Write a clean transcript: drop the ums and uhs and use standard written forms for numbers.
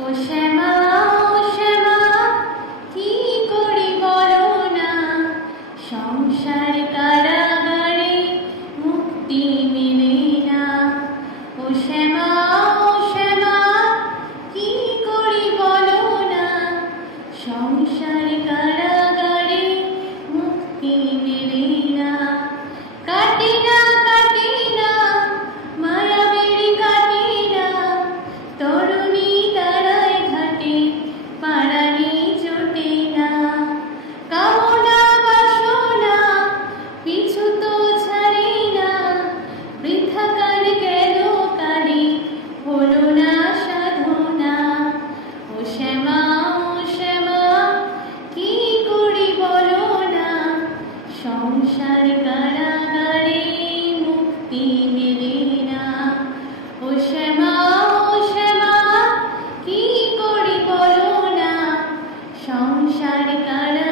ও শ্যামা, ও শ্যামা, কি করি বলো না, সংসার কারাগারে মুক্তি মেলে না। ও শ্যামা, ও শ্যামা, কি করি বলো না, সংসার কারাগারে মুক্তি মেলে না। কাটে না, কাটে না, মায়াবের কাটে না, তরুণী তারায় ঘাটে পাড়ানি জোটে না। কামনা বাসনা পিছু তো ছাড়ে না, বৃথা কার গেল কারে হলো না সাধনা। ও শ্যামা, ও শ্যামা, কি করি বলো না, সংসার কারাগারে মুক্তি মেলে না। ও শ্যামা, ও শ্যামা, কি করি বলো না, সংসার কারাগারে